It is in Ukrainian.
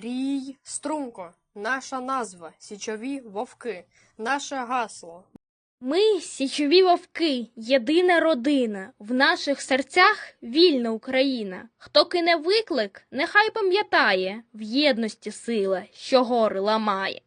Рій струнко, наша назва, січові вовки, наше гасло. Ми січові вовки, єдина родина. В наших серцях вільна Україна. Хто кине виклик, нехай пам'ятає в єдності сила, що гори ламає.